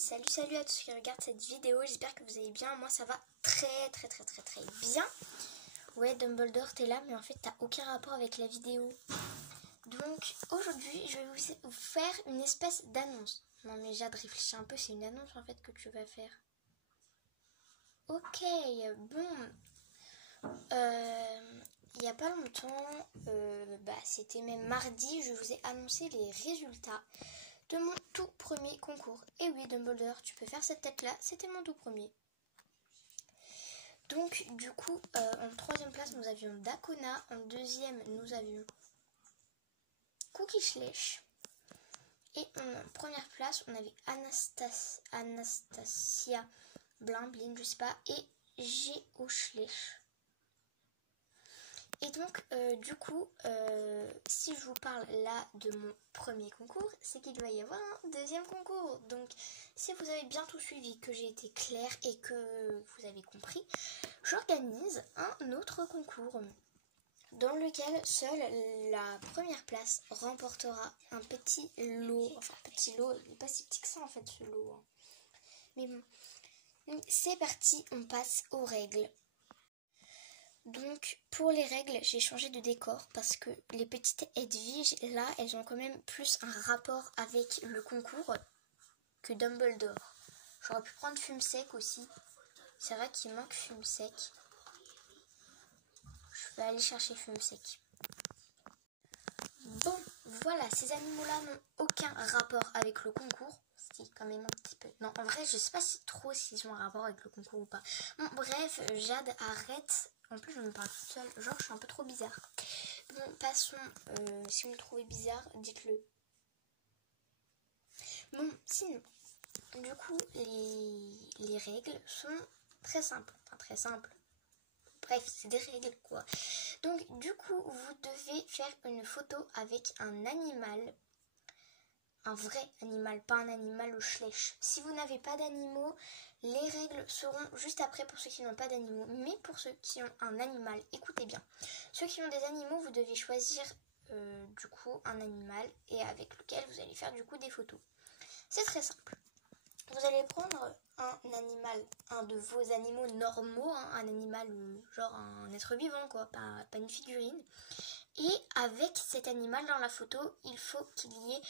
Salut à tous ceux qui regardent cette vidéo, j'espère que vous allez bien. Moi ça va très bien. Ouais, Dumbledore t'es là mais en fait t'as aucun rapport avec la vidéo. Donc aujourd'hui je vais vous faire une espèce d'annonce. Non mais Jade, réfléchis un peu, c'est une annonce en fait que tu vas faire. Ok, bon, il n'y a pas longtemps, c'était même mardi, je vous ai annoncé les résultats de mon tout premier concours. Et oui, Dumbledore, tu peux faire cette tête-là, c'était mon tout premier. Donc, du coup, en troisième place, nous avions Dakona. En deuxième, nous avions Cookie Schleich. Et en première place, on avait Anastasia Blimblin, je sais pas, et Geo Schleich. Et donc, si je vous parle là de mon premier concours, c'est qu'il va y avoir un deuxième concours. Donc, si vous avez bien tout suivi, que j'ai été claire et que vous avez compris, j'organise un autre concours dans lequel seule la première place remportera un petit lot. Enfin, petit lot, il n'est pas si petit que ça en fait ce lot. Hein. Mais bon, c'est parti, on passe aux règles. Donc pour les règles, j'ai changé de décor parce que les petites Hedwig, là, elles ont quand même plus un rapport avec le concours que Dumbledore. J'aurais pu prendre Fumsec aussi. C'est vrai qu'il manque Fumsec. Je vais aller chercher Fumsec. Bon, voilà, ces animaux-là n'ont aucun rapport avec le concours. Si, quand même un petit peu. Non, en vrai, je sais pas trop s'ils ont un rapport avec le concours ou pas. Bon, bref, Jade, arrête. En plus, je me parle toute seule. Genre, je suis un peu trop bizarre. Bon, passons. Si vous me trouvez bizarre, dites-le. Bon, sinon, du coup, les règles sont très simples. Enfin, très simples. Bref, c'est des règles, quoi. Donc, du coup, vous devez faire une photo avec un animal. Un vrai animal, pas un animal au Schleich. Si vous n'avez pas d'animaux, les règles seront juste après pour ceux qui n'ont pas d'animaux. Mais pour ceux qui ont un animal, écoutez bien. Ceux qui ont des animaux, vous devez choisir un animal et avec lequel vous allez faire des photos. C'est très simple. Vous allez prendre un animal, un de vos animaux normaux, hein, un animal genre un être vivant quoi, pas une figurine. Et avec cet animal dans la photo, il faut qu'il y ait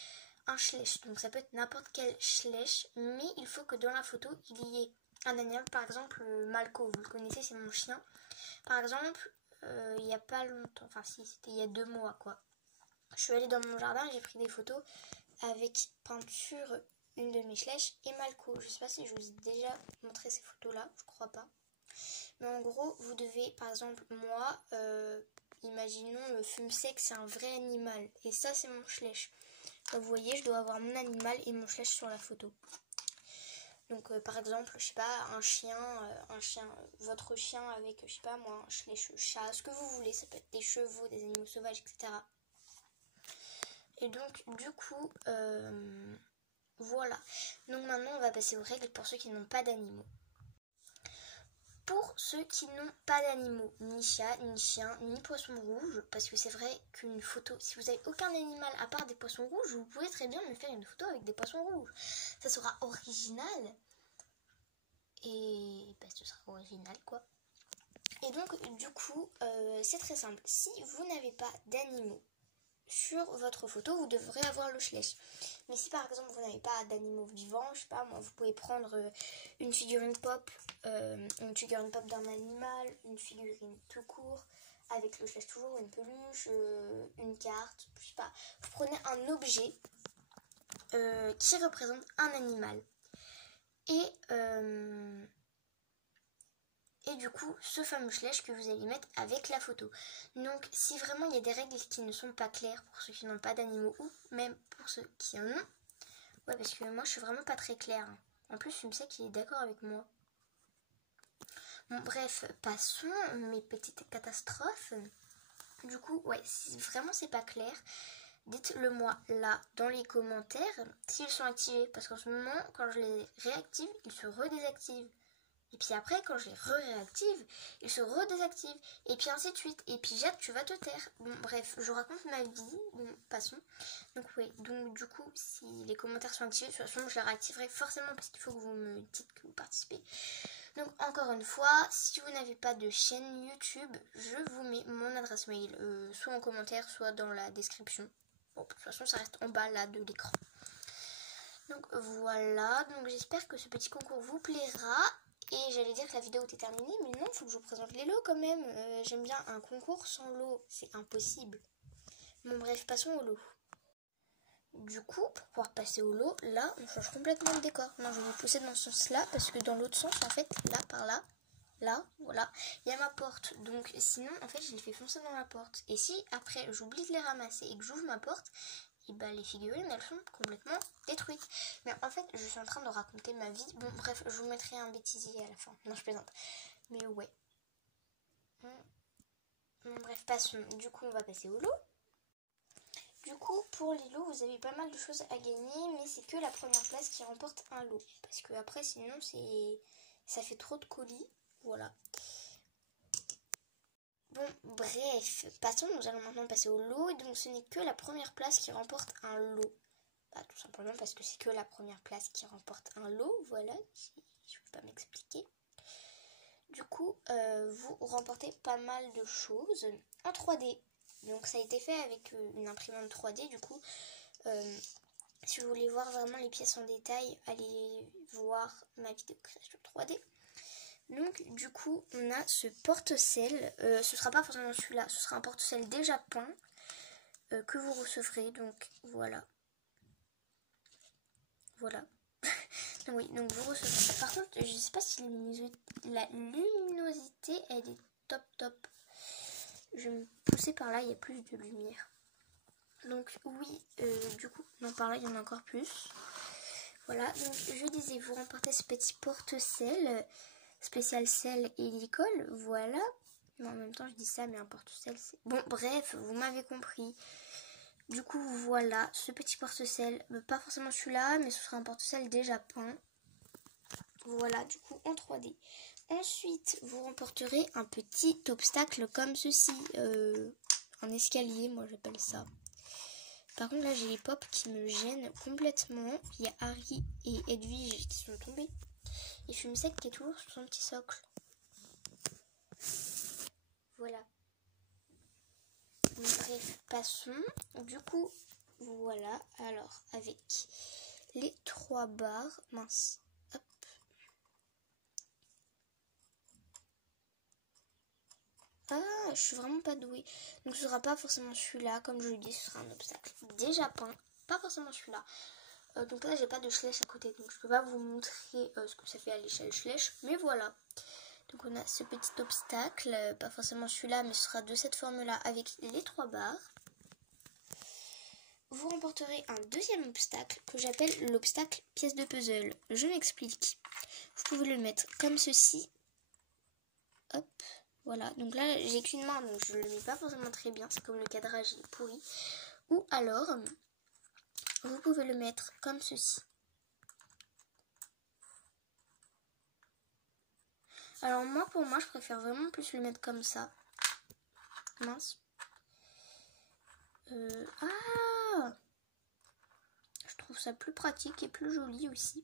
un Schleich. Donc ça peut être n'importe quel Schleich, mais il faut que dans la photo, il y ait un animal, par exemple Malko, vous le connaissez, c'est mon chien. Par exemple, il n'y a pas longtemps, enfin si, c'était il y a 2 mois quoi. Je suis allée dans mon jardin, j'ai pris des photos avec peinture une de mes Schleich et Malko. Je sais pas si je vous ai déjà montré ces photos là, je crois pas. Mais en gros, vous devez, par exemple, moi, imaginons Fumsec, c'est un vrai animal. Et ça, c'est mon Schleich. Donc, vous voyez, je dois avoir mon animal et mon Schleich sur la photo. Donc, par exemple, je sais pas, un chien, votre chien avec, je sais pas moi, un Schleich chat, ce que vous voulez. Ça peut être des chevaux, des animaux sauvages, etc. Et donc, du coup, voilà. Donc, maintenant, on va passer aux règles pour ceux qui n'ont pas d'animaux. Pour ceux qui n'ont pas d'animaux, ni chat, ni chien, ni poisson rouge, parce que c'est vrai qu'une photo, si vous n'avez aucun animal à part des poissons rouges, vous pouvez très bien me faire une photo avec des poissons rouges. Ça sera original. Et ce sera original quoi. Et donc du coup, c'est très simple. Si vous n'avez pas d'animaux sur votre photo, vous devrez avoir le Schleich. Mais si par exemple vous n'avez pas d'animaux vivants, je sais pas moi, vous pouvez prendre une figurine pop d'un animal, une figurine tout court, avec le Schleich toujours, une peluche, une carte, je sais pas. Vous prenez un objet qui représente un animal. Et du coup, ce fameux Schleich que vous allez mettre avec la photo. Donc, si vraiment il y a des règles qui ne sont pas claires pour ceux qui n'ont pas d'animaux ou même pour ceux qui en ont, ouais, parce que moi, je suis vraiment pas très claire. En plus, je me sais qu'il est d'accord avec moi. Bon, bref, passons mes petites catastrophes. Du coup, ouais, si vraiment c'est pas clair, dites-le moi là dans les commentaires s'ils sont activés. Parce qu'en ce moment, quand je les réactive, ils se redésactivent. Et puis après, quand je les réactive, ils se redésactivent. Et puis ainsi de suite. Et puis Jade, tu vas te taire. Bon, bref, je raconte ma vie. Bon, passons. Donc oui, donc du coup, si les commentaires sont activés, de toute façon, je les réactiverai forcément parce qu'il faut que vous me dites que vous participez. Donc encore une fois, si vous n'avez pas de chaîne YouTube, je vous mets mon adresse mail, soit en commentaire, soit dans la description. Bon, de toute façon, ça reste en bas là de l'écran. Donc voilà, donc j'espère que ce petit concours vous plaira. Et j'allais dire que la vidéo était terminée, mais non, il faut que je vous présente les lots quand même. J'aime bien un concours sans lot, c'est impossible. Bon bref, passons au lot. Du coup, pour pouvoir passer au lot, là, on change complètement le décor. Non, je vais vous pousser dans ce sens-là, parce que dans l'autre sens, en fait, là, par là, là, voilà, il y a ma porte. Donc, sinon, en fait, je les fais foncer dans la porte. Et si, après, j'oublie de les ramasser et que j'ouvre ma porte, et bah, les figurines, elles sont complètement détruites. Mais en fait, je suis en train de raconter ma vie. Bon, bref, je vous mettrai un bêtisier à la fin. Non, je plaisante. Mais ouais. Bon, bref, passons. Du coup, on va passer au lot. Du coup, pour les lots, vous avez pas mal de choses à gagner, mais c'est que la première place qui remporte un lot. Parce que après, sinon, ça fait trop de colis. Voilà. Bon, bref, passons, nous allons maintenant passer au lot. Et donc, ce n'est que la première place qui remporte un lot. Bah, tout simplement parce que c'est que la première place qui remporte un lot. Voilà, je ne vais pas m'expliquer. Du coup, vous remportez pas mal de choses en 3D. Donc ça a été fait avec une imprimante 3D. Du coup, si vous voulez voir vraiment les pièces en détail, allez voir ma vidéo création 3D. Donc du coup, on a ce porte-sel. Ce sera pas forcément celui-là, ce sera un porte-sel déjà peint que vous recevrez. Donc voilà. Voilà. Donc, oui, donc vous recevrez. Par contre, je sais pas si la luminosité elle est top. Je vais me pousser par là, il y a plus de lumière. Donc oui, du coup, non, par là il y en a encore plus. Voilà, donc je disais, vous remportez ce petit porte-sel, spécial sel et licol, voilà. Mais en même temps je dis ça, mais un porte-sel c'est... Bon bref, vous m'avez compris. Du coup voilà, ce petit porte-sel, pas forcément celui-là, mais ce sera un porte-sel déjà peint. Voilà, du coup en 3D. Ensuite, vous remporterez un petit obstacle comme ceci, un escalier, moi j'appelle ça. Par contre là j'ai les pops qui me gênent complètement. Il y a Harry et Edwige qui sont tombés. Et Fumsec qui est toujours sur son petit socle. Voilà. Bref, passons. Du coup, voilà. Alors, avec les 3 barres. Mince. Hop. Ah, je suis vraiment pas douée. Donc ce sera pas forcément celui-là. Comme je le dis, ce sera un obstacle déjà peint. Pas forcément celui-là. Donc là, j'ai pas de schlèche à côté. Donc je peux pas vous montrer ce que ça fait à l'échelle schlèche. Mais voilà. Donc on a ce petit obstacle, pas forcément celui-là, mais ce sera de cette forme-là avec les 3 barres. Vous remporterez un deuxième obstacle que j'appelle l'obstacle pièce de puzzle. Je m'explique. Vous pouvez le mettre comme ceci. Hop, voilà. Donc là, j'ai qu'une main, donc je le mets pas forcément très bien. C'est comme le cadrage est pourri. Ou alors, vous pouvez le mettre comme ceci. Alors moi, pour moi, je préfère vraiment plus le mettre comme ça. Mince. Ah, je trouve ça plus pratique et plus joli aussi.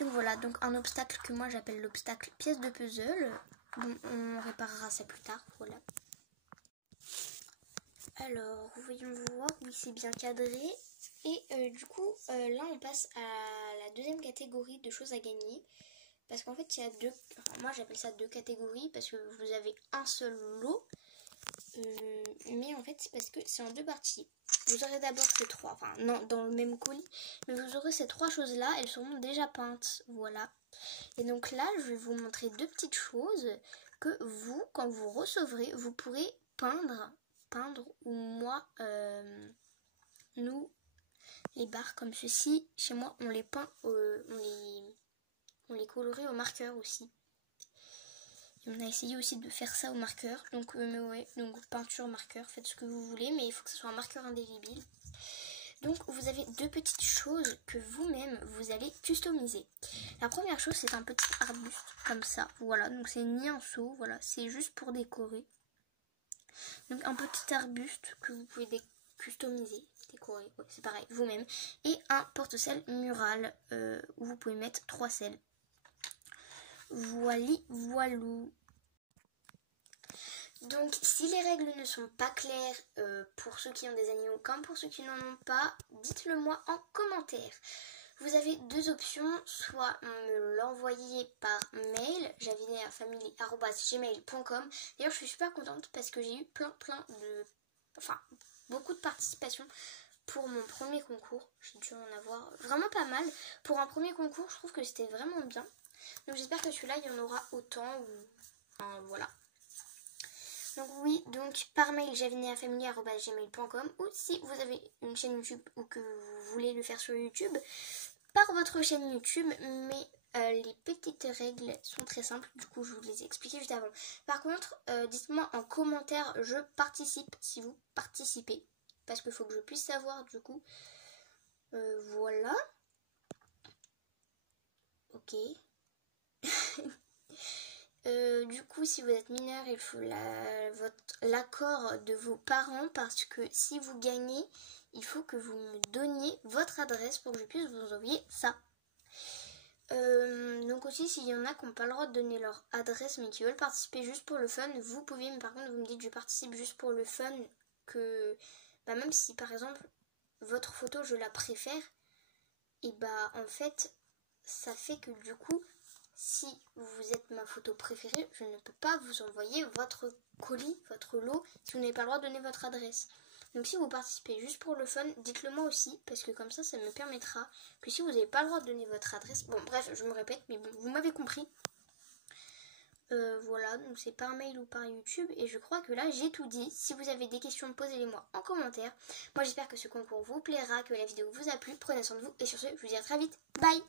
Donc voilà, donc un obstacle que moi j'appelle l'obstacle pièce de puzzle. Bon, on réparera ça plus tard, voilà. Alors, voyons voir, oui c'est bien cadré. Et du coup, là on passe à la deuxième catégorie de choses à gagner. Parce qu'en fait, il y a deux... Enfin, moi j'appelle ça 2 catégories parce que vous avez un seul lot. Mais en fait c'est parce que c'est en 2 parties. Vous aurez d'abord ces 3, enfin non dans le même colis, mais vous aurez ces 3 choses là, elles seront déjà peintes, voilà. Et donc là je vais vous montrer 2 petites choses que vous, quand vous recevrez, vous pourrez peindre ou moi, nous, les barres comme ceci, chez moi on les peint, on les colorait au marqueur aussi. On a essayé aussi de faire ça au marqueur. Donc, mais ouais, donc peinture, marqueur, faites ce que vous voulez, mais il faut que ce soit un marqueur indélébile. Donc vous avez deux petites choses que vous-même vous allez customiser. La première chose, c'est un petit arbuste comme ça, voilà, donc c'est ni un seau, voilà, c'est juste pour décorer. Donc un petit arbuste que vous pouvez customiser, décorer, ouais, c'est pareil, vous-même. Et un porte-sel mural où vous pouvez mettre 3 selles. Voilou. Donc si les règles ne sont pas claires pour ceux qui ont des animaux comme pour ceux qui n'en ont pas, dites-le moi en commentaire. Vous avez deux options, soit me l'envoyer par mail, javineafamily@gmail.com. D'ailleurs je suis super contente parce que j'ai eu beaucoup de participation pour mon premier concours. J'ai dû en avoir vraiment pas mal. Pour un premier concours, je trouve que c'était vraiment bien. Donc j'espère que celui-là, il y en aura autant. Voilà. Donc oui, donc par mail javineafamily@gmail.com, ou si vous avez une chaîne YouTube ou que vous voulez le faire sur YouTube, par votre chaîne YouTube, mais les petites règles sont très simples, du coup je vous les ai expliquées juste avant. Par contre, dites-moi en commentaire, je participe si vous participez, parce qu'il faut que je puisse savoir du coup. Voilà. Ok. Du coup, si vous êtes mineur, il faut l'accord de vos parents, parce que si vous gagnez, il faut que vous me donniez votre adresse pour que je puisse vous envoyer ça. Donc aussi, s'il y en a qui n'ont pas le droit de donner leur adresse mais qui veulent participer juste pour le fun, vous pouvez, mais par contre vous me dites je participe juste pour le fun, que même si par exemple votre photo je la préfère, et en fait ça fait que du coup, si vous êtes ma photo préférée, je ne peux pas vous envoyer votre colis, votre lot, si vous n'avez pas le droit de donner votre adresse. Donc si vous participez juste pour le fun, dites-le moi aussi, parce que comme ça, ça me permettra que si vous n'avez pas le droit de donner votre adresse, bon bref, je me répète, mais bon, vous m'avez compris. Voilà, donc c'est par mail ou par YouTube, et je crois que là j'ai tout dit. Si vous avez des questions, posez-les-moi en commentaire. Moi j'espère que ce concours vous plaira, que la vidéo vous a plu, prenez soin de vous, et sur ce, je vous dis à très vite, bye.